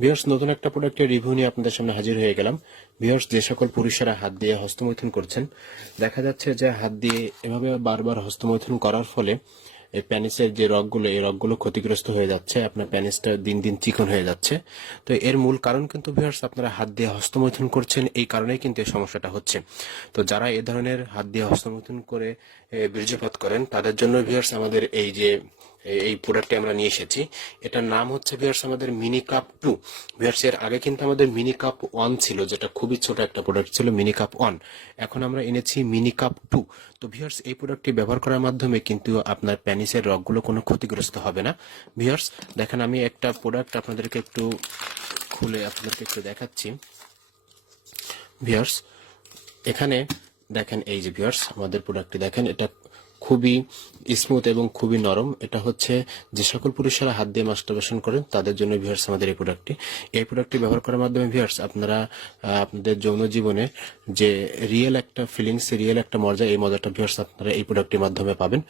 Viewers, নতুন একটা প্রোডাক্টের রিভিউ নিয়ে আপনাদের সামনে হাজির হয়ে গেলাম। ভিউয়ার্স, যে সকল পুরুষেরা হাত দিয়ে হস্তমৈথুন করছেন, দেখা যাচ্ছে যে হাত দিয়ে এভাবে বারবার হস্তমৈথুন করার ফলে এই প্যানিসের যে রগগুলো, এই রগগুলো ক্ষতিগ্রস্ত হয়ে যাচ্ছে, আপনার প্যানিসটা দিন দিন চিকন হয়ে যাচ্ছে। তো এর মূল কারণ কিন্তু ভিউয়ার্স, আপনারা হাত দিয়ে হস্তমৈথুন করছেন, এই কারণেই কিন্তু এই সমস্যাটা হচ্ছে। তো যারা এ ধরনের হাত দিয়ে হস্তমৈথুন করে বীর্যপাত করেন, তাদের জন্য ভিউয়ার্স আমাদের এই প্রোডাক্টটি আমরা নিয়ে এসেছি। এটার নাম হচ্ছে ভিউয়ার্স আমাদের মিনি কাপ 2। ভিউয়ার্স, এর আগে কিন্তু আমাদের মিনি কাপ 1 ছিল, যেটা খুবই ছোট একটা প্রোডাক্ট ছিল, মিনি কাপ 1। এখন আমরা এনেছি মিনি কাপ 2। তো ভিউয়ার্স, এই প্রোডাক্টটি ব্যবহার করার মাধ্যমে কিন্তু আপনার প্যানিসের রগগুলো কোনো ক্ষতিগ্রস্ত হবে না। ভিউয়ার্স, দেখেন আমি একটা প্রোডাক্ট আপনাদেরকে একটু খুলে আপনাদেরকে একটু দেখাচ্ছি। ভিউয়ার্স, এখানে দেখেন, এই যে ভিউয়ার্স আমাদের প্রোডাক্টটি দেখেন, এটা খুবই স্মুথ এবং খুবই নরম। এটা হচ্ছে যে সকল পুরুষেরা হাত দিয়ে মাস্টারবেশন করেন তাদের জন্য ভিউয়ার্স আমাদের এই প্রোডাক্টটি ব্যবহার করার মাধ্যমে ভিউয়ার্স আপনারা আপনাদের যৌন জীবনে যে রিয়েল একটা ফিলিংস, রিয়েল একটা মজা, এই মজাটা ভিউয়ার্স আপনারা এই প্রোডাক্টের মাধ্যমে পাবেন।